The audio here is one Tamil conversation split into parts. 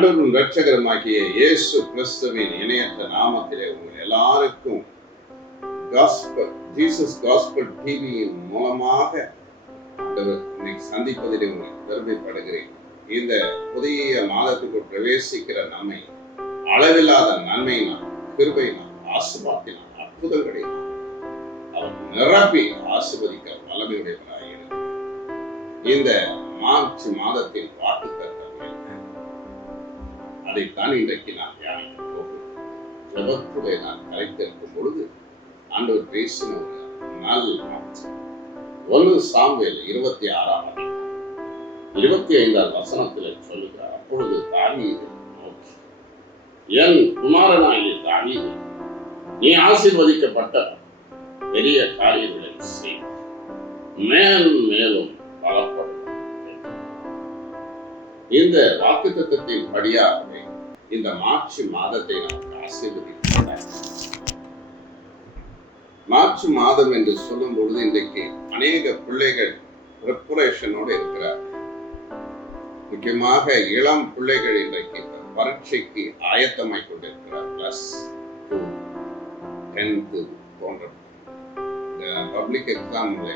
ஆண்டவரும் இரட்சகருமாகிய இயேசு கிறிஸ்துவின் இணையற்ற நாமத்திலே உங்கள் எல்லாருக்கும் ஜீசஸ் காஸ்பல் டிவியின் மூலமாக இன்னைக்கு சந்திப்பதில் உங்களுக்கு பெருமைப்படுகிறேன். இந்த புதிய மாதத்துக்கு பிரவேசிக்கிற நம்மை அளவில்லாத நன்மையினால், கிருபையினால், ஆசீர்வாதத்தினால், அற்புதங்களினால் அவர் நிரப்பி ஆசீர்வதிக்க வல்லமையுடையவராக இருக்கிறார். இந்த மார்ச் மாதத்தின் வாக்குத்தத்தம் அதைத்தான் இன்றைக்கு நான் தியானிக்க போகிறேன். ஜெபத்திலே நான் கலைத்திருக்கும் பொழுது ஆண்டவர் பேசின ஒரு நாள் 1 சாமுவேல் 26 25 வசனத்தில் சொல்லுகிறார். அப்பொழுது தாவீது நோக்கி, என் குமாரனாகிய தாவீது, நீ ஆசீர்வதிக்கப்பட்ட பெரிய காரியங்களை செய், மேலும் மேலும் பலப்படும். இந்த வாக்குத்தத்தத்தின் படியாகவே இந்த மார்ச் மாதத்தை நமக்கு ஆசீர்வதிக்கிறார். மார்ச் மாதம் என்று சொல்லும் பொழுது இன்றைக்கு அநேக பிள்ளைகள் ப்ரிப்பரேஷனோடு இருக்கிறார். முக்கியமாக இளம் பிள்ளைகள் இன்றைக்கு பரீட்சைக்கு ஆயத்தமாய் கொண்டிருக்கிறார். பிளஸ் 10th போன்ற பப்ளிக் எக்ஸாம்ல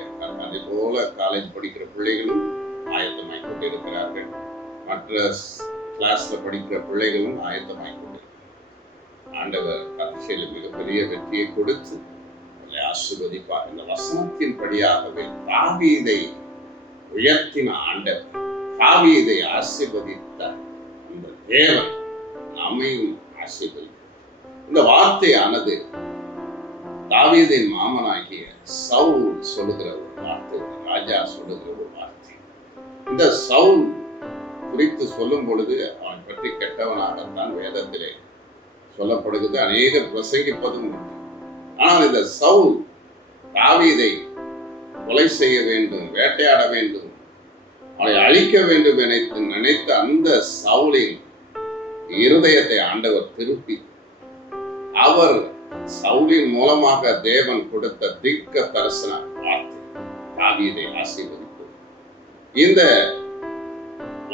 அதே போல காலேஜ் படிக்கிற பிள்ளைகளும் ஆயத்தமாய் கொண்டிருக்கிறார்கள். மற்ற கிளாஸ்ல படிக்கிற பிள்ளைகளும் ஆயத்தமாய் கொண்டிருக்கிறார். ஆண்டவர் பரீட்சையில் மிகப்பெரிய வெற்றியை கொடுத்து ஆசீர்வதிப்பார். இந்த வசனத்தின் படியாகவே தாவீதை உயர்த்தின ஆண்டவர், தாவீதை ஆசீர்வதித்த அந்த தேவன் நம்மையும் ஆசீர்வதித்தார். இந்த வார்த்தையானது தாவீதின் மாமனாகிய சவுல் சொல்லுகிற ஒரு வார்த்தை, ராஜா சொல்லுகிற ஒரு வார்த்தை. இந்த சவுல் குறித்து சொல்லும் பொழுது அவன் பற்றி கெட்டவனாகத்தான் வேதத்திலே சொல்லப்படுகிறது. அநேகர் பிரசங்கிப்பதும் உண்டு. ஆனால் இந்த சவுல் தாவீதை கொலை செய்ய வேண்டும், வேட்டையாட வேண்டும், அவனை அழிக்க வேண்டும் என நினைத்த அந்த சவுலின் இருதயத்தை ஆண்டவர் திருப்பி, அவர் சவுலின் மூலமாக தேவன் கொடுத்த தீர்க்க தரிசன வார்த்தை தாவீதை ஆசீர்வதிப்பது. இந்த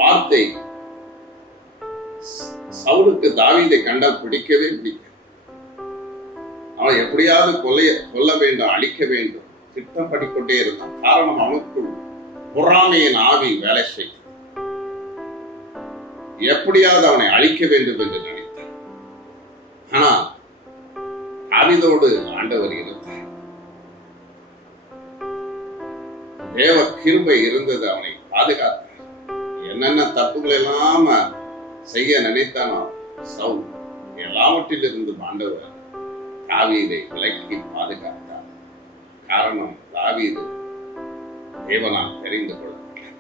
வார்த்தை சவுலுக்கு தாவீதை கண்டால் பிடிக்கவே பிடிக்க, அவன் எப்படியாவது கொல்ல வேண்டும், அழிக்க வேண்டும் திட்டம் படிக்கொண்டே இருந்தான். காரணம், அவனுக்குள் பொறாமையின் ஆவி வேலை செய்யும். எப்படியாவது அவனை அழிக்க வேண்டும் என்று நினைத்தார். ஆனால் தாவீதோடு ஆண்டவர் இருந்தார். தேவ கிருபை இருந்தது, அவனை பாதுகாத்தார். என்னென்ன தப்புகள் எல்லாம் செய்ய நினைத்தானோ சவுல், எல்லாவற்றிலிருந்து ஆண்டவர் தாவீதை விலக்கி பாதுகாத்தார். காரணம், தாவீது தேவனால் தெரிந்து கொள்ளப்பட்டார்.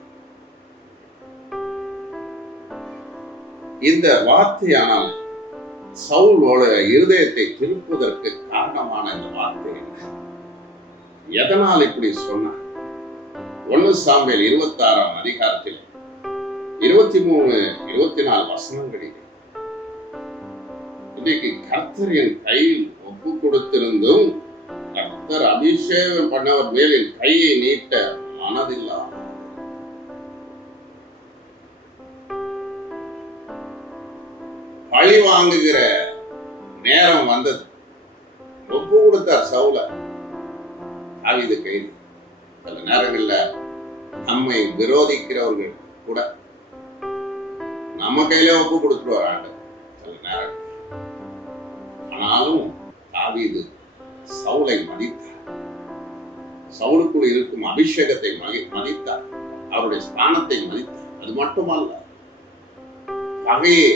இந்த வார்த்தையானால் சவுலோட இருதயத்தை திருப்புவதற்கு காரணமான இந்த வார்த்தை என்ன? எதனால் இப்படி சொன்னார்? 1 சாமுவேல் 26 23, 24 வசனங்களில் இன்றைக்கு கர்த்தர் என் கையில் ஒப்பு கொடுத்திருந்தும் கர்த்தர் அபிஷேகம் பண்ணவர் மேல் என் கையை நீட்ட மனதில்லா. பழி வாங்குகிற நேரம் வந்தது. ஒப்பு கொடுத்தார் சவுல தாவீது கையில். சில நேரங்கள்ல நம்மை விரோதிக்கிறவர்கள் கூட நம்ம கையில ஒப்பு கொடுத்துருவார் சில நேரம். ஆனாலும் தாவீது சவுலை மதித்தார். சவுலுக்குள் இருக்கும் அபிஷேகத்தை மதித்தார். அவருடைய ஸ்தானத்தை மதித்தார். அது மட்டுமல்ல, பகையே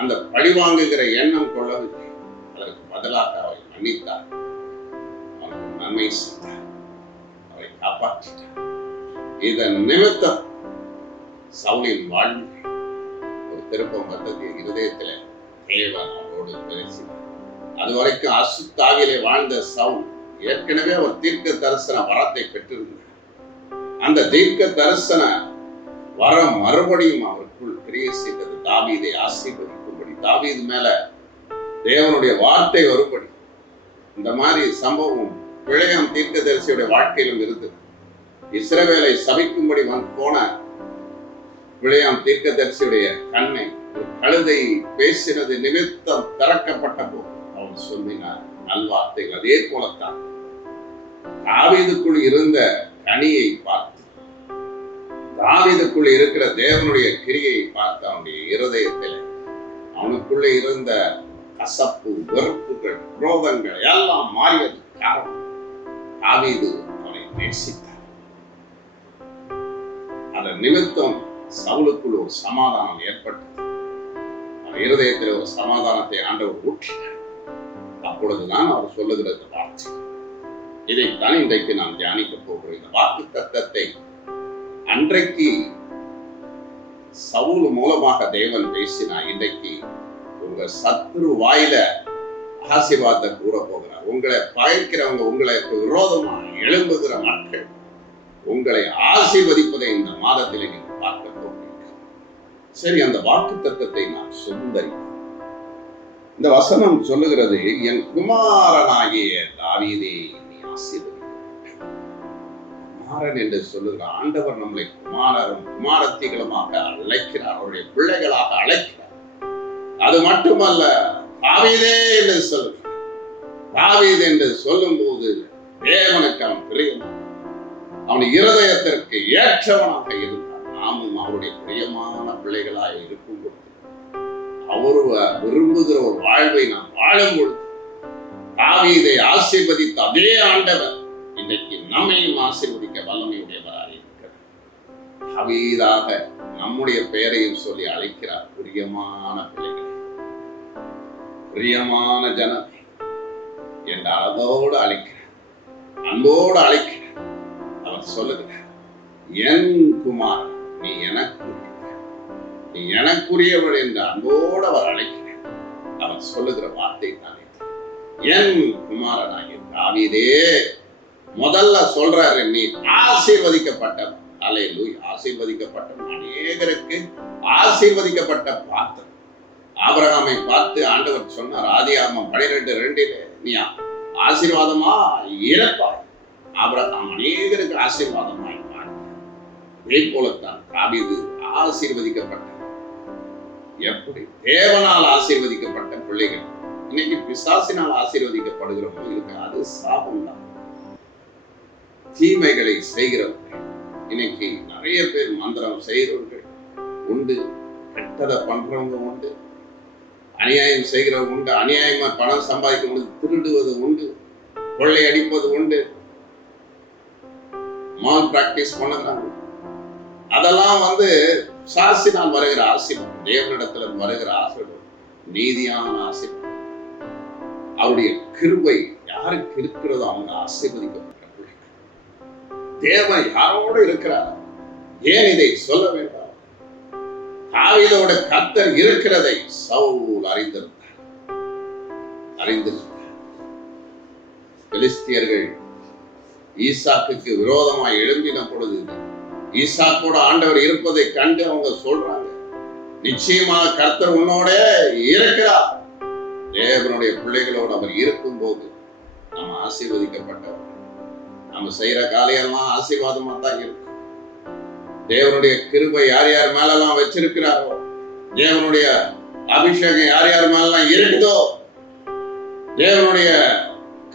அந்த பழிவாங்குகிற எண்ணம் கொள்ளவில்லை. அதற்கு பதிலாக அவரை மன்னித்தார். அவருக்கு நன்மை செய்தார். அவரை காப்பாற்றினார். இதன் நிமித்தம் சவுலின் வாழ்வில் ஒரு திருப்பம் வந்தது. இருதயத்தில் தேவன் அவரோடு பேசினார். அதுவரைக்கும் அசுத்தாவிலே வாழ்ந்த சவுல் ஏற்கனவே அவர் தீர்க்க தரிசன வரத்தை பெற்றிருந்தார். அந்த தீர்க்க தரிசன வரம் மறுபடியும் அவருக்குள் கிரியை செய்தது. தாவீதை ஆசீர்வதிக்கும்படி, தாவீது மேல தேவனுடைய வார்த்தை வரும்படி. இந்த மாதிரி சம்பவம் பிழையம் தீர்க்கதரிசியுடைய வாழ்க்கையிலும் இருந்தது. இஸ்ரவேலை சபிக்கும்படி போன பிழையாம் தீர்க்கதரிசியுடைய கண்ணை ஒரு கழுதை பேசினது நிமித்தம் திறக்கப்பட்ட போது அவன் சொல்லினார் நல்வார்த்தைகள். அதே போலத்தான் தாவீதுக்குள் இருந்த கனியை பார்த்து, தாவீதுக்குள் இருக்கிற தேவனுடைய கிரியை பார்த்து அவனுடைய இருதயத்தில் அவனுக்குள்ளே இருந்த கசப்பு, வெறுப்புகள், குரோதங்கள் எல்லாம் மாறியது காரணம் தாவீது அவனை நேசித்தார். அதன் நிமித்தம் சவுலுக்குள் ஒரு சமாதானம் ஏற்பட்டது. அவன் இருதயத்தில் ஒரு சமாதானத்தை ஆண்டவர் ஊற்றினார். அப்பொழுதுதான் அவர் சொல்லுகிறது வார்த்தை. இதைத்தான் இன்றைக்கு நாம் தியானிக்க போகிறோம். இந்த வாக்கு தத்தத்தை அன்றைக்கு சவுல் மூலமாக தேவன் பேசினார். இன்றைக்கு உங்க சத்ரு வாயில ஆசீர்வாதத்தை கூற போகிறார். உங்களை பகைக்கிறவங்க, உங்களுக்கு விரோதமாக எழும்புகிற மக்கள் உங்களை ஆசீர்வதிப்பதை இந்த மாதத்தில் நீங்க பார்க்க போகிறீங்க. சரி, அந்த வாக்கு தத்தத்தை நாம் சுதந்திரிப்போம். இந்த வசனம் சொல்லுகிறது, என் குமாரனாகிய தாவீதே நீ ஆசீர்வதி. குமாரன் என்று சொல்லுகிற ஆண்டவர் நம்மளை குமாரரும் குமாரத்திகளுமாக அழைக்கிறார், அவருடைய பிள்ளைகளாக அழைக்கிறார். அது மட்டுமல்ல, தாவீதே என்று சொல்லுகிறார். தாவீது என்று சொல்லும் போது தேவனுக்கு அவன் பிரியமான, அவன் இருதயத்திற்கு ஏற்றவனாக இருந்தார். நாமும் அவருடைய பிரியமான பிள்ளைகளாக இருக்கும் பொழுது, அவர் விரும்புகிற ஒரு வாழ்வை நாம் வாழும் பொழுது, தாவீதை ஆசீர்வதித்த அதே ஆண்டவர் இன்றைக்கு நம்மையும் ஆசீர்வதிக்க வல்லமையுடையவராக இருக்கிறார். தாவீதாக நம்முடைய பெயரையும் சொல்லி அழைக்கிறார். பிரியமான பிள்ளைகள், பிரியமான ஜனமே என்ற அளவோடு அழைக்கிறார், அன்போடு அழைக்கிறார். அவர் சொல்லுகிறார், என் குமார் நீ நீ எனக்குரியவள் என்று அன்போடு அவர் அழைக்கிறார். அவர் சொல்லுகிற வார்த்தை தானே என் குமாரனாகிய தாவீதே. முதல்ல சொல்றாரு, நீ ஆசீர்வதிக்கப்பட்டவன். அல்லேலூயா. ஆசீர்வதிக்கப்பட்டவன், அநேகருக்கு ஆசீர்வதிக்கப்பட்ட பாத்திரம். ஆபிரகாமை பார்த்து ஆண்டவர் சொன்னார், ஆதியாகமம் 12:2, நீ ஆசீர்வாதமா இறப்பாய். ஆபிரகாம் அநேகருக்கு ஆசீர்வாதமாய் மாறினார். இதே போலத்தான் தாவீது ஆசீர்வதிக்கப்பட்ட, எப்படி தேவனால் ஆசீர்வதிக்கப்பட்ட பிள்ளைகள் இன்னைக்கு பிசாசினால் ஆசீர்வதிக்கப்படுகிறோம். இருக்கு அது சாபம் தான். தீமைகளை செய்கிறவர்கள் இன்னைக்கு நிறைய பேர், மந்திரம் செய்கிறவர்கள் உண்டு, கெட்டதை பண்றவங்க உண்டு, அநியாயம் செய்கிறவங்க உண்டு, அநியாயமா பணம் சம்பாதிக்க உண்டு, திருடுவது உண்டு, கொள்ளையடிப்பது உண்டு, மால் பிராக்டிஸ் பண்ணுறாங்க. அதெல்லாம் சாசினால் வருகிற ஆசீர்வாதம், தேவனிடத்துல வருகிற ஆசீர்வாதம், நீதியான ஆசீர்வாதம். அவருடைய கிருபை யாருக்கு இருக்கிறதோ அவங்க ஆசீர்வதிக்கப்பட்ட பிள்ளைகள். தேவன் யாரோடு இருக்கிறார்? ஏன் இதை சொல்ல வேண்டாம்? தாவீதோட கர்த்தர் இருக்கிறதை சவுல் அறிந்திருந்தார். பெலிஸ்தியர்கள் ஈசாக்குக்கு விரோதமாய் எழும்பின பொழுது, ஈசாக்கோட ஆண்டவர் இருப்பதை கண்டு அவங்க சொல்றாங்க, நிச்சயமாக கர்த்தர் உன்னோட இருக்கிறார். தேவனுடைய பிள்ளைகளோடு அவர் இருக்கும் போது நம்ம ஆசீர்வதிக்கப்பட்டவர். நம்ம செய்யற காலையெல்லாம் ஆசீர்வாதமா தான் இருக்கும். தேவனுடைய கிருபை யார் யார் மேலெல்லாம் வச்சிருக்கிறாரோ, தேவனுடைய அபிஷேகம் யார் யார் மேலாம் இருக்குதோ, தேவனுடைய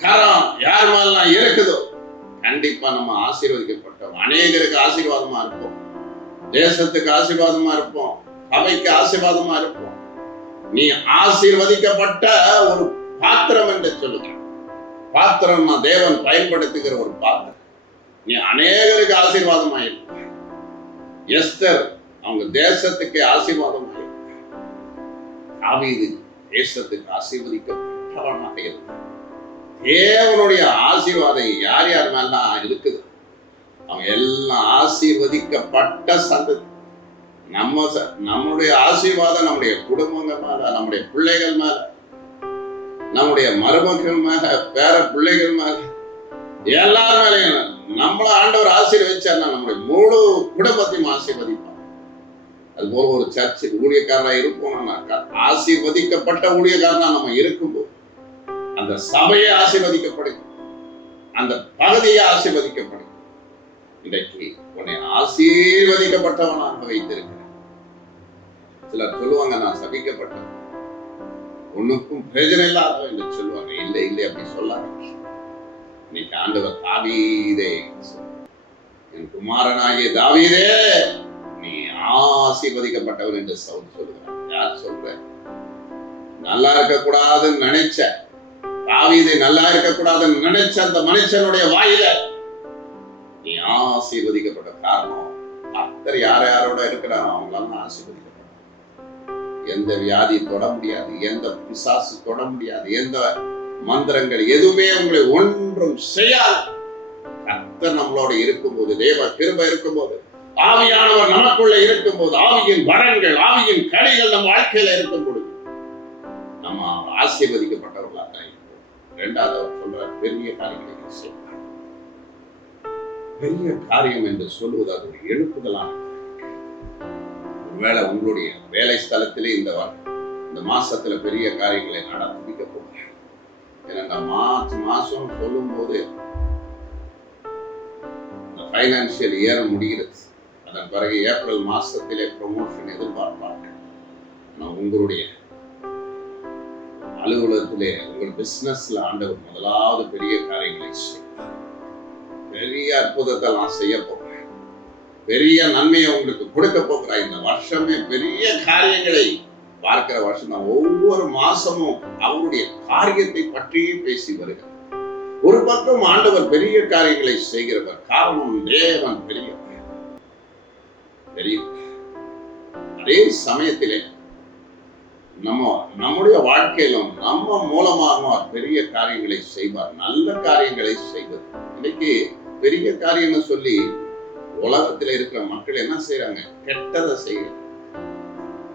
கரம் யார் மேலாம் இருக்குதோ, கண்டிப்பா நம்ம ஆசீர்வதிக்கப்பட்டோம். அநேகருக்கு ஆசீர்வாதமா இருப்போம், தேசத்துக்கு ஆசீர்வாதமா இருப்போம், சபைக்கு ஆசீர்வாதமா இருப்போம். நீ ஆசீர்வதிக்கப்பட்ட ஒரு பாத்திரம் என்று சொல்லுங்க. பாத்திரம் தேவன் பயன்படுத்துகிற ஒரு பாத்திரம். நீ அநேகருக்கு ஆசீர்வாதமா இருப்ப. எஸ்தர் அவங்க தேசத்துக்கு ஆசீர்வாதமா இருப்ப. தாவீது தேசத்துக்கு ஆசீர்வதிக்கப்பட்டவனாக இருந்தார். தேவனுடைய ஆசீர்வாதம் யார் யார் மேல இருக்குது, அவங்க எல்லாம் ஆசீர்வதிக்கப்பட்ட சந்ததி. நம்முடைய ஆசீர்வாதம் நம்முடைய குடும்பங்கள் மேல, நம்முடைய பிள்ளைகள் மேல, நம்முடைய மருமக்கள் மேல, பேர பிள்ளைகள் மேல, எல்லார் மேலையும் நம்மள ஆண்டவர் ஆசீர்வதிச்சார்னா நம்முடைய முழு குடும்பத்தையும் ஆசீர்வதிப்பார். அது போல ஒரு சர்ச்சு ஊழியக்காரனா இருப்போம்னாக்கா, ஆசீர்வதிக்கப்பட்ட ஊழியக்காரனா நம்ம இருக்கும்போது அந்த சபையை ஆசீர்வதிக்கப்படும், அந்த பகுதியை ஆசீர்வதிக்கப்படும். இன்றைக்கு உன்னை ஆசீர்வதிக்கப்பட்டவனாக வைத்திருக்க சிலர் சொல்லுவாங்க, நான் சபிக்கப்பட்டவன், ஒண்ணுக்கும் பிரயோஜனம் இல்லாதவன் என்று சொல்லுவாங்க. இல்லை இல்லை, அப்படி சொல்லாதீங்க. இன்னைக்கு ஆண்டவர் தாவீதே, என் குமாரனாகிய தாவீதே, நீ ஆசீர்வதிக்கப்பட்டவன் என்று சவுல் சொல்லுகிறார். யார் சொல்ற? நல்லா இருக்க கூடாதுன்னு நினைச்ச தாவீதை, நல்லா இருக்க கூடாதுன்னு நினைச்ச அந்த மனுஷனுடைய வாயில நீ ஆசீர்வதிக்கப்பட்ட காரணம், கர்த்தர் யார் யாரோட இருக்கிறாரோ அவங்களெல்லாம் ஆசீர்வதிக்கப்பட்ட. எந்த வியாதி தொட முடியாது, எந்த பிசாசு தொட முடியாது, எந்த மந்திரங்கள் எதுவுமே உங்களை ஒன்றும் செய்யாது. கர்த்தர் நம்மளோட இருக்கும்போது, தேவ கிருபை இருக்கும்போது, ஆவியானவர் நமக்குள்ள இருக்கும்போது, ஆவியின் வரங்கள், ஆவியின் கனிகள் நம்ம வாழ்க்கையில இருக்கும் பொழுது நம்ம ஆசீர்வதிக்கப்பட்டவர்களாக இருக்கும். இரண்டாவது அவர் சொல்ற, பெரிய காரியங்களை செய்வார். பெரிய காரியம் என்று சொல்வது அது ஒரு எழுப்புதலான. ஒருவேளை உங்களுடைய வேலை ஸ்தலத்திலே இந்த மாசத்துல பெரிய காரியங்களை நடத்திக்க போகிறேன். ஏன்னா மார்ச் மாசம் சொல்லும் போது பைனான்சியல் இயர் முடிகிறது. அதன் பிறகு ஏப்ரல் மாசத்திலே ப்ரமோஷன் எதிர்பார்ப்பார்கள். உங்களுடைய அலுவலகத்திலே, உங்கள் பிசினஸ்ல ஆண்டவர் முதலாவது பெரிய காரியங்களை செய்வார். பெரிய அற்புதத்தை நான் செய்ய போகிறேன். பெரிய நன்மையை உங்களுக்கு கொடுக்க போகிறேன். இந்த வருஷமே பெரிய காரியங்களை பார்க்கிற வருஷம் தான். ஒவ்வொரு மாசமும் அவருடைய காரியத்தை பற்றியே பேசி வருகிறார். ஒரு பக்கம் ஆண்டவர் பெரிய காரியங்களை செய்கிறவர். காரணம், தேவன் பெரியவர். அதே சமயத்திலே நம்முடைய வாழ்க்கையிலும் நம்ம மூலமாக பெரிய காரியங்களை செய்வார். நல்ல காரியங்களை செய்வது. இன்னைக்கு பெரிய காரியம்னு சொல்லி உலகத்தில் இருக்கிற மக்கள் என்ன செய்யறாங்க? கெட்டதை செய்யறாங்க,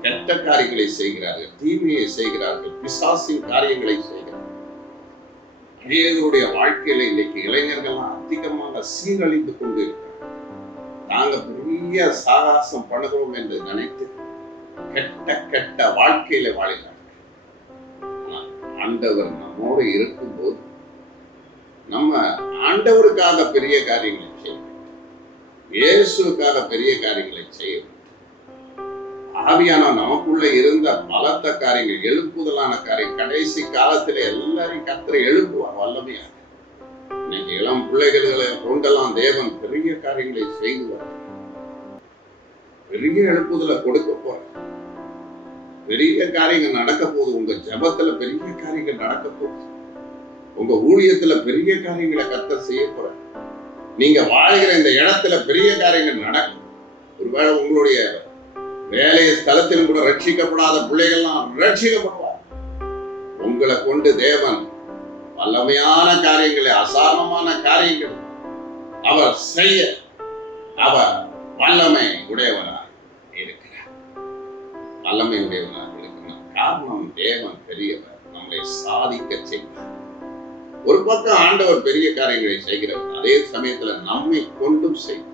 கெட்ட காரியங்களை செய்கிறார்கள், தீமையை செய்கிறார்கள், பிசாசின் காரியங்களை செய்கிறார்கள். அநேகருடைய வாழ்க்கையில இன்னைக்கு இளைஞர்கள்லாம் அதிகமாக சீரழிந்து கொண்டு இருக்கிறார். நாங்க பெரிய சாகசம் பண்ணுகிறோம் என்று நினைத்து கெட்ட கெட்ட வாழ்க்கையில வாழினார்கள். ஆண்டவர் நம்மோடு இருக்கும்போது நம்ம ஆண்டவருக்காக பெரிய காரியங்களை செய்ய வேண்டும். இயேசுக்காக பெரிய காரியங்களை செய்ய வேண்டும். ஆவியான நமக்குள்ள இருந்த பலத்த காரியங்கள், எழுப்புதலான காரியம், கடைசி காலத்துல எல்லாரையும் கர்த்தர் எழுப்புவார் வல்லமையாக. இன்னைக்கு இளம் பிள்ளைகளை கொண்டெல்லாம் தேவன் பெரிய காரியங்களை செய்துவார். பெரிய எழுப்புதலை கொடுக்க போற. பெரிய காரியங்கள் நடக்க போகுது. உங்க ஜபத்துல பெரிய காரியங்கள் நடக்க போகுது. உங்க ஊழியத்துல பெரிய காரியங்களை கர்த்தர் செய்ய போற. நீங்க வாழ்கிற இந்த இடத்துல பெரிய காரியங்கள் நடக்கும். ஒருவேளை உங்களுடைய வேலைய ஸ்தலத்திலும் கூட ரட்சிக்கப்படாத பிள்ளைகள்லாம் ரட்சிக்கப்படுவார். உங்களை கொண்டு தேவன் வல்லமையான காரியங்களை, அசாரணமான காரியங்களை அவர் செய்ய அவர் வல்லமை உடையவராக இருக்கிறார். வல்லமை உடையவராக இருக்கிறார். காரணம், தேவன் பெரியவர், நம்மளை சாதிக்க செய்வார். ஒரு பக்கம் ஆண்டவர் பெரிய காரியங்களை செய்கிறவர், அதே சமயத்துல நம்மை கொண்டும் செய்வார்.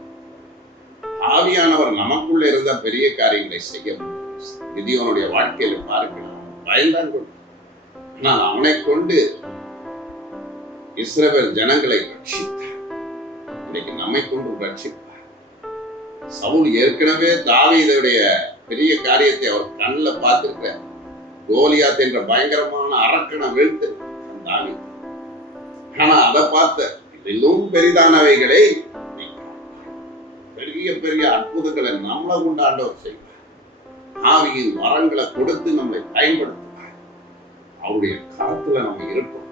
ஆவியானவர் நமக்குள்ள இருந்த பெரிய காரியங்களை செய்ய முடியும். கிதியோனுடைய வாழ்க்கையில பார்க்கலாம், பயந்தான் கொண்டு, ஆனால் அவனை கொண்டு இஸ்ரவேல் ஜனங்களை ரட்சித்தார். இன்னைக்கு நம்மை கொண்டு ரட்சிப்பார். சவுல் ஏற்கனவே தாவீதுடைய பெரிய காரியத்தை அவர் கண்ணில் பார்த்திருக்கிறார். கோலியாத் என்ற பயங்கரமான அரக்கனை வீழ்த்து தாவீது. ஆனா அதை பார்த்த இதிலும் பெரிதானவைகளை, பெரிய பெரிய அற்புதங்களை நம்மளை கொண்டு ஆண்டவர் செய்வார். ஆவியின் வரங்களை கொடுத்து நம்மை பயன்படுத்துவார். அவருடைய கரத்துல நம்ம இருப்போம்.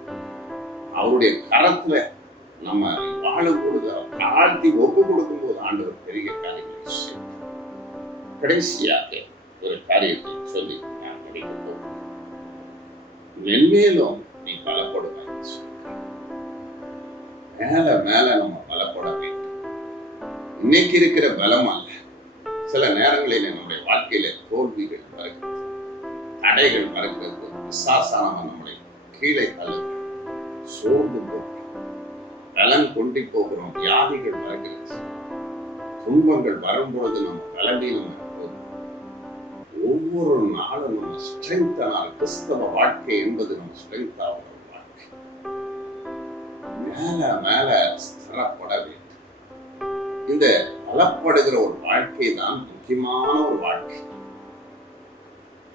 அவருடைய கரத்துல நம்ம வாழும் பொழுது, தாழ்த்தி ஒப்பு கொடுக்கும் போது ஆண்டவர் பெரிய காரியங்களை செய்வார். கடைசியாக ஒரு காரியத்தை சொல்லி நான் படிக்க போகிறேன். மென்மேலும் நீ பலப்படுவாய். மேல மேல நம்ம பலப்பட வேண்டும். இன்னைக்கு இருக்கிற பலம் அல்ல. சில நேரங்களில் நம்முடைய வாழ்க்கையில தோல்விகள் வருகிறது, தடைகள் வருகிறது, பிசாசானவன் நம்முடைய கீழே தள்ளுகிறோம், சோர்ந்து போகிறோம், பலன் கொண்டு போகிறோம், வியாதிகள் வருகிறது, துன்பங்கள் வரும்பொழுது நம்ம பலவீனம் போது ஒவ்வொரு நாளும் நம்ம ஸ்ட்ரென்த்தான கிறிஸ்தவ வாழ்க்கை என்பது நம்ம ஸ்ட்ரென்த்தான வாழ்க்கை. மேல மேல ஸ்திரப்பட வேண்டும். இந்த பலப்படுகிற ஒரு வாழ்க்கை தான் முக்கியமான ஒரு வாழ்க்கை.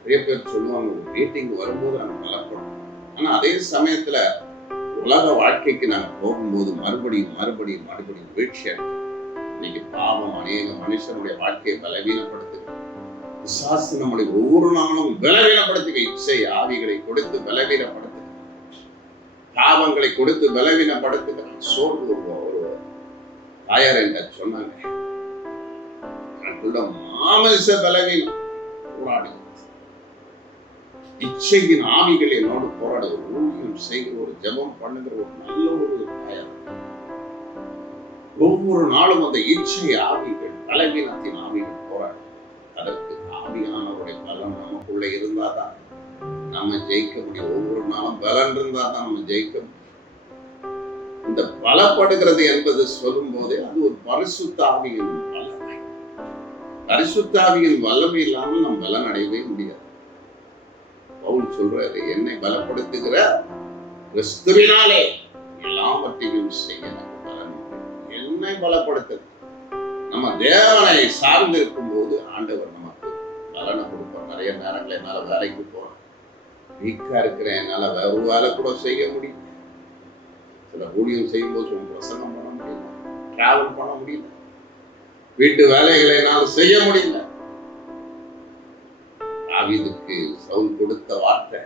நிறைய பேர் சொல்லுவாங்க, ஒரு மீட்டிங் வரும்போது நாங்க பலப்படும். ஆனா அதே சமயத்துல உலக வாழ்க்கைக்கு நாங்க போகும்போது மறுபடியும் வீழ்ச்சி அடையும். இன்னைக்கு பாவம் அநேக மனுஷனுடைய வாழ்க்கையை பலவீனப்படுத்துது. பிசாசு நம்முடைய ஒவ்வொரு நாளும் பலவீனப்படுத்துக. இச்சை ஆவிகளை கொடுத்து பலவீனப்படுத்துக, பாவங்களை கொடுத்து பலவீனப்படுத்துகிறான். சோர்வு ஒரு தாயார் என்ற சொன்னாங்க, எனக்குள்ள மாமிச பலவீனம் போராடு, இச்சையின் ஆவிகள் என்னோடு போராட ஒரு ஊழியம் செய்கிற, ஒரு ஜெபம் பண்ணுகிற ஒரு நல்ல ஒரு தாயார். ஒவ்வொரு நாளும் அந்த இச்சை ஆவிகள், பலவீனத்தின் ஆவிகள் போராடும். அதற்கு ஆவியானவருடைய பலம் நமக்குள்ள இருந்தாதான் நம்ம ஜெயிக்க முடியும். ஒவ்வொரு நாளும் பலன் இருந்தாதான் நம்ம ஜெயிக்க முடியும். இந்த பலப்படுகிறது என்பது சொல்லும் போதே அது ஒரு பரிசுத்த ஆவியின் வல்லமை. பரிசுத்த ஆவியின் வல்லமை இல்லாமல் நம்ம பலன் அடையவே முடியாது. பவுல் சொல்றாரு, என்னை பலப்படுத்துகிற கிறிஸ்துவினாலே எல்லாவற்றையும் செய்ய எனக்கு பலன். என்னை பலப்படுத்துது. நம்ம தேவனை சார்ந்து இருக்கும் போது ஆண்டவர் நமக்கு பலனை கொடுப்பார். நிறைய நேரங்கள் என்னால வேலைக்கு போறேன், வீக்கா இருக்கிறேன், என்னால ஒரு வேலை கூட செய்ய முடியும். சில ஊழியம் செய்யும் போது பிரசங்கம் பண்ண முடியல, டிராவல் பண்ண முடியல, வீட்டு வேலைகளை என்னால் செய்ய முடியல. தாவீதுக்கு சவுல் கொடுத்த வார்த்தை,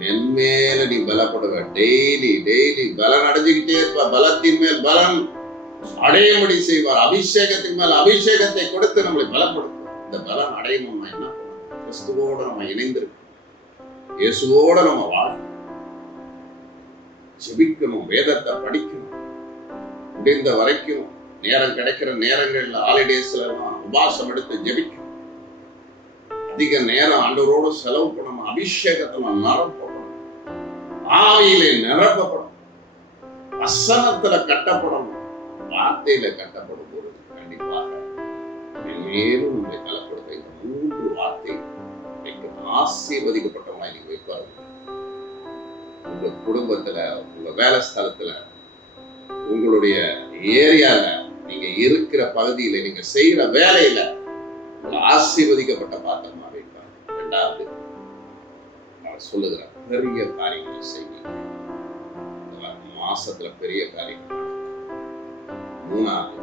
மென்மேல நீ பலப்படுவ. டெய்லி பலன் அடைஞ்சுக்கிட்டே இருப்ப. பலத்தின் மேல் பலன் அடையும்படி செய்வார். அபிஷேகத்தின் மேல் அபிஷேகத்தை கொடுத்து நம்மளை பலப்படுத்தும். இந்த பலன் அடையணும்னா என்ன பண்ணணும்? கிறிஸ்துவோட நம்ம இணைந்திருக்கணும், இயேசுவோட நம்ம வாழணும், ஜெபிக்கணும், வேதத்தை படிக்கணும். முடிந்த வரைக்கும் நேரம் கிடைக்கிற நேரங்கள்ல, ஹாலிடேஸ்ல எல்லாம் உபாசம் எடுத்து ஜெபிக்கணும். அதிக நேரம் ஆண்டவரோடு செலவு பண்ணணும். அபிஷேகத்துல நிரப்பப்படும், ஆவியிலே நிரப்பப்படும், வசனத்துல கட்டப்படணும், வார்த்தையில கட்டப்படும் போது கண்டிப்பாக மேலும் உங்களை பலப்படுத்த இந்த 3 வார்த்தை ஆசீர்வதிக்கப்பட்டவங்களா நீங்க வைப்பாரு. உங்க குடும்பத்துல, உங்க வேலை ஸ்தலத்துல, உங்களுடைய ஏரியால, நீங்க இருக்கிற பகுதியில, நீங்க செய்யற வேலையில உங்களை ஆசீர்வதிக்கப்பட்ட பாத்திரமா வைப்பாரு. 2வது அவர் சொல்லுகிற பெரிய காரியங்களை செய்வீங்க. மாசத்துல பெரிய காரியங்கள். 3வது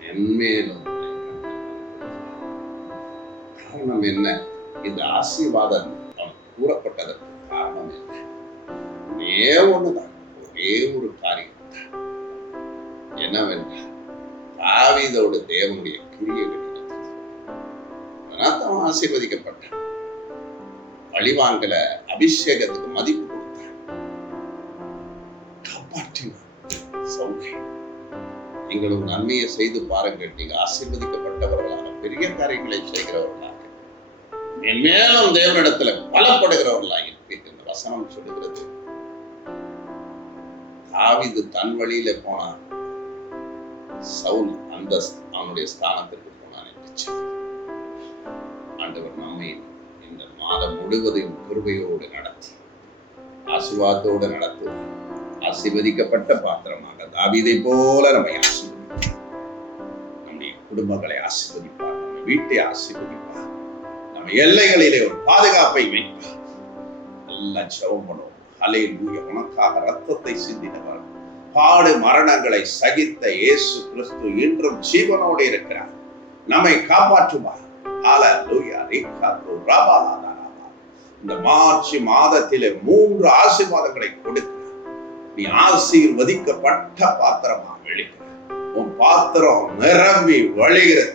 மென்மேலும். காரணம் என்ன? இந்த ஆசீர்வாதம் கூறப்பட்டதற்கு காரணம் என்ன? ஒண்ணுதான், ஒரே ஒரு காரியம். என்னவென்றால் தாவீதோட தேவனுடைய கிரியைகள். அதனால ஆசீர்வதிக்கப்பட்டான். பழிவாங்கல, அபிஷேகத்துக்கு மதிப்பு கொடுத்தான், காப்பாற்றினான். சௌக்கியம். நீங்களும் நன்மையை செய்து பாருங்கள். நீங்க ஆசீர்வதிக்கப்பட்டவர்களாக, பெரிய காரியங்களை செய்கிறவர்களாக, மேலும் தேவனிடத்துல பலப்படுகிறவர்களாக இருப்பீர்கள். இந்த வசனம் சொல்லுகிறது. தாவீது தன் வழியில போனான், சவுல் அந்த அவனுடைய ஸ்தானத்திற்கு போனான் என்று ஆண்டவர் நம்மை இந்த மாதம் முழுவதையும் கிருபையோடு நடத்தி ஆசீர்வாதத்தோடு நடத்துவார். ஆசீர்வதிக்கப்பட்ட பாத்திரமாக தாவீதை போல நம்மை ஆசீர்வதிப்பார். நம்முடைய குடும்பங்களை ஆசீர்வதிப்பார், நம்ம வீட்டை ஆசீர்வதிப்பார், நம்ம எல்லைகளிலே ஒரு பாதுகாப்பை வைப்பார். நல்லா ஜெபம் பண்ணுவோம். ஹல்லேலூயா. உனக்காக ரத்தத்தை சிந்தினவர், பாடு மரணங்களை சகித்த இயேசு கிறிஸ்து இன்றும் ஜீவனோடு இருக்கிறார், நம்மை காப்பாற்றுவார். ஹல்லேலூயா. இந்த மார்ச் மாதத்திலே 3 ஆசீர்வாதங்களை கொடுக்கிறார். நீ ஆசீர்வதிக்கப்பட்ட பாத்திரமாக வெளிக்கிற, உன் பாத்திரம் நிரம்பி வழிகிறது.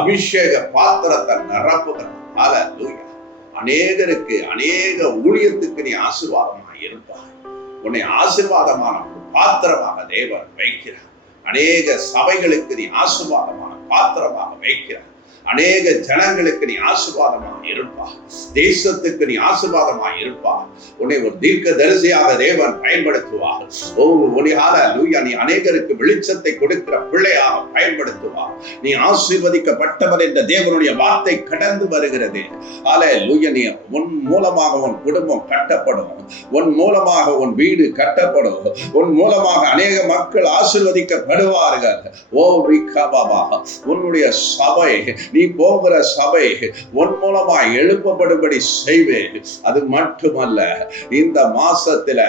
அபிஷேக பாத்திரத்தை நிரப்புகிற. ஹல்லேலூயா. அநேகருக்கு, அநேக ஊழியத்துக்கு நீ ஆசீர்வாதமாக இருப்பாய். உன்னை ஆசீர்வாதமான பாத்திரமாக தேவன் வைக்கிறார். அநேக சபைகளுக்கு நீ ஆசீர்வாதமான பாத்திரமாக வைக்கிறார். அநேக ஜனங்களுக்கு நீ ஆசீர்வாதமாக இருப்பா. தேசத்துக்கு நீ ஆசீர்வாதமாக இருப்பா. உன்னை ஒரு தீர்க்க தரிசியாக தேவன் பயன்படுத்துவார். ஹல்லேலூயா. நீ அநேகருக்கு வெளிச்சத்தை கொடுக்கிற பிள்ளையாக பயன்படுத்துவார். நீ ஆசீர்வதிக்கப்பட்டவர் என்ற தேவனுடைய வார்த்தை கடந்து வருகிறது. ஹல்லேலூயா. நீ உன் மூலமாக உன் குடும்பம் கட்டப்படும், உன் மூலமாக உன் வீடு கட்டப்படும், உன் மூலமாக அநேக மக்கள் ஆசீர்வதிக்கப்படுவார்கள். ஓ ரிகபாபா. உன்னுடைய சபை நீ போகிற சபை உன் மூலமா எழுப்பப்படும்படி செய்வேன். அது மட்டுமல்ல, இந்த மாசத்துல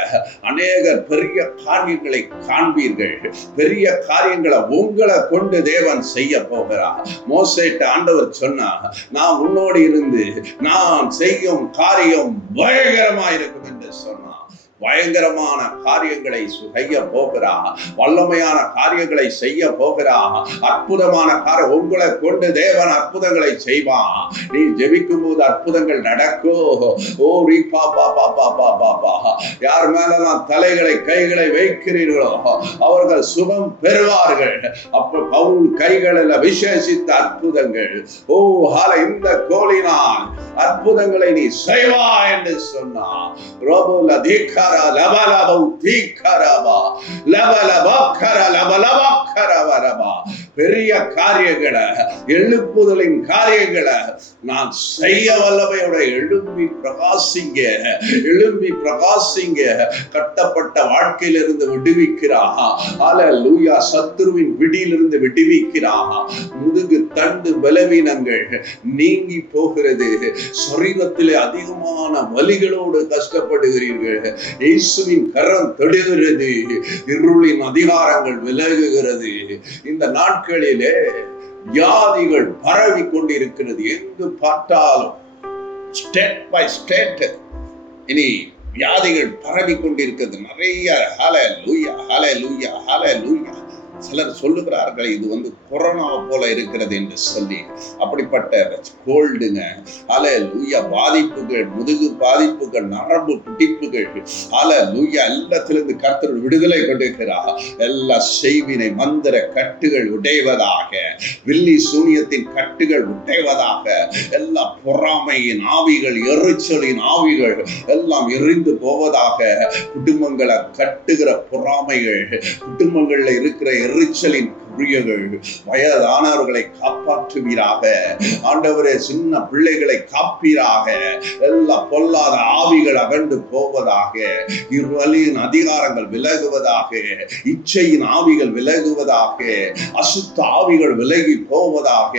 அநேகர் பெரிய காரியங்களை காண்பீர்கள். பெரிய காரியங்களை உங்களை கொண்டு தேவன் செய்ய போகிறார். மோசேட்ட ஆண்டவர் சொன்னா, நான் உன்னோடு இருந்து நான் செய்யும் காரியம் பயங்கரமா இருக்கும் என்று சொன்னார். பயங்கரமான காரியங்களை செய்ய போகிறா, வல்லமையான காரியங்களை செய்ய போகிறா, அற்புதமான காரியம் உங்களை கொண்டு தேவன் அற்புதங்களை செய்வான். நீ ஜெபிக்கும் போது அற்புதங்கள் நடக்கும். ஓ ரீபா பாபா பாபா பாபா, யார் மேலாம் தலைகளை கைகளை வைக்கிறீர்களோ அவர்கள் சுகம் பெறுவார்கள். அப்ப பவுல் கைகளில் விசேஷித்த அற்புதங்கள். ஓ ஹால, இந்த கோலினால் அற்புதங்களை நீ செய்வா என்று சொன்னா. ரோபோல தீகா பெரிய காரியங்களை, எழுப்புதலின் காரியங்களை நான் செய்ய வல்லமையோட எழும்பி பிரகாசிங்க, எழும்பி பிரகாசிங்க. கட்டப்பட்ட வாழ்க்கையிலிருந்து விடுவிக்கிறா. அல்லேலூயா. சத்துருவின் பிடியிலிருந்து விடுவிக்கிறா. முதுகு தண்டு பலவீனங்கள் நீங்கி போகிறது. சரீரத்திலே அதிகமான வலிகளோடு கஷ்டப்படுகிறீர்கள். இயேசுவின் கரம் தொடுகிறது. இருளின் அதிகாரங்கள் விலகுகிறது. இந்த நாட்களிலே வியாதிகள் பரவி கொண்டிருக்கிறது. எங்கு பார்த்தாலும் ஸ்டேட் பை ஸ்டேட் இனி வியாதிகள் பரவி கொண்டிருக்கிறது. நிறைய ஹல்லேலூயா ஹல்லேலூயா ஹல்லேலூயா. சிலர் சொல்லுகிறார்கள் இது கொரோனா போல இருக்கிறது என்று சொல்லி. அப்படிப்பட்ட கோல்டுங்க, ஹல்லேலூயா, பாதிப்புகள், முதுகு பாதிப்புகள், நரம்பு பிடிப்புகள், ஹல்லேலூயா, எல்லாத்திலிருந்து கர்த்தர் விடுதலை கொடுக்கிறார். எல்லா செய்வினை மந்திர கட்டுகள் உடைவதாக, வில்லி சூனியத்தின் கட்டுகள் உடைவதாக, எல்லா பொறாமையின் ஆவிகள், எரிச்சலின் ஆவிகள் எல்லாம் எரிந்து போவதாக. குடும்பங்களை கட்டுகிற பொறாமைகள், குடும்பங்கள்ல இருக்கிற எரிச்சலின் பிரியங்கள், வயதானவர்களை காப்பாற்றுவீராக. ஆண்டவரே, சின்ன பிள்ளைகளை காப்பீராக. எல்லா பொல்லாத ஆவிகள் அகன்று போவதாக. இருளின் அதிகாரங்கள் விலகுவதாக. இச்சையின் ஆவிகள் விலகுவதாக. அசுத்த ஆவிகள் விலகி போவதாக.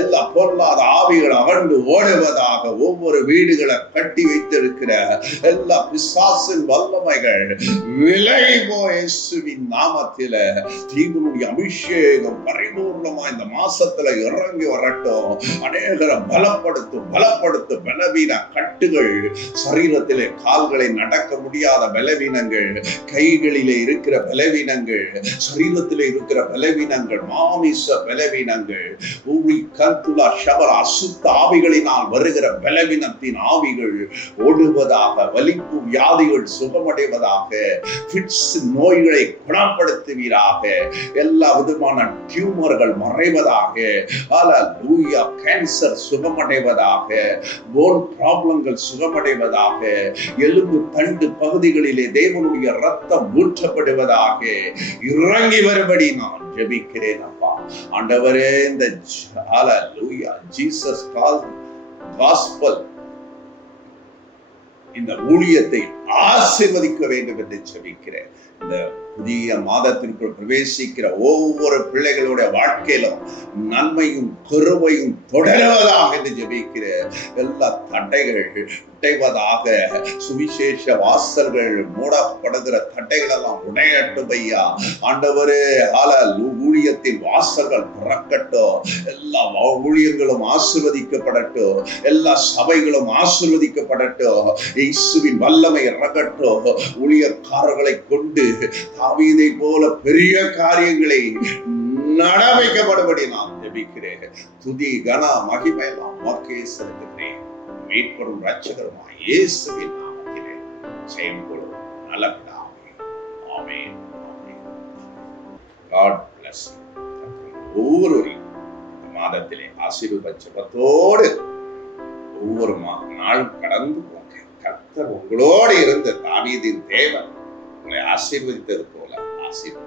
எல்லா பொல்லாத ஆவிகள் அகன்று ஓடுவதாக. ஒவ்வொரு வீடுகளை கட்டி வைத்திருக்கிற எல்லா பிசாசின் வல்லமைகள் விலகி போய் இயேசுவின் நாமத்தில தீவினுடைய அபிஷேகம் பரிபூர்ணமா இந்த மாசத்துல இறங்கி வரட்டும். அநேகரை பலப்படுத்தும் பலவீன கட்டுகள், சரீரத்திலே கால்களை நடக்க முடியாத பலவீனங்கள், கைகளிலே இருக்கிற பலவீனங்கள், சரீரத்திலே இருக்கிற பலவீனங்கள், மாமிச பலவீனங்கள், அசுத்த ஆவிகளினால் வருகிற பலவீனத்தின் ஆவிகள் ஓடுவதாக. வலிப்பு வியாதிகள் சுகமடைவதாக. ஃபிட்ஸ் நோய்களை குணப்படுத்துவீராக. எல்லா விதமான டியூமர்கள் மறைவதாக. ஹல்லேலூயா. கேன்சர் சுகமடைவதாக. போன் ப்ராப்ளங்கள் சுகமடைவதாக. எலும்பு தண்டு பகுதிகளிலே தேவனுடைய ரத்தம் ஊற்றப்படுவதாக. இறங்கி வரும்படி நான் ஜெபிக்கிறேன் அப்பா. ஆண்டவரே, இந்த ஹல்லேலூயா ஜீசஸ் காஸ்பல் இந்த ஊழியத்தை ஆசீர்வதிக்க வேண்டும் என்று ஜெபிக்கிறேன். இந்த புதிய மாதத்திற்குள் பிரவேசிக்கிற ஒவ்வொரு பிள்ளைகளுடைய வாழ்க்கையிலும் நன்மையும் கிருபையும் தொடருவதாக என்று ஜெபிக்கிற. எல்லா தடைகள் உடைவதாக. சுவிசேஷ வாசல்கள் மூடப்படுகிற தடைகள் எல்லாம் உடையட்டும் ஐயா. ஆண்டவரே, ஊழியத்தின் வாசல்கள் திறக்கட்டும். எல்லா ஊழியங்களும் ஆசீர்வதிக்கப்படட்டும். எல்லா சபைகளும் ஆசீர்வதிக்கப்படட்டும். இயேசுவின் வல்லமை இறங்கட்டும். ஊழியக்காரர்களை கொண்டு தாவீதை போல பெரிய காரியங்களை நடவைக்கப்படும்படி நான் ஜெபிக்கிறேன். துதி கன மகிமை எல்லாம் உமக்கே செலுத்துகிறேன். மீட்பரும் இரட்சகருமாய் இயேசுவின் நாமத்திலே ஜெயம் கொள்ளும் நல்ல பிதாவே. ஆமென். God bless you. ஒவ்வொருவரையும் மாதத்திலே ஆசீர்வாத ஜெபத்தோடு ஒவ்வொரு நாளும் கடந்து போங்க. கர்த்தர் உங்களோடு இருந்த தாவீதின் தேவன் உங்களை ஆசீர்வதித்தது போல ஆசீர்வதிப்பார்.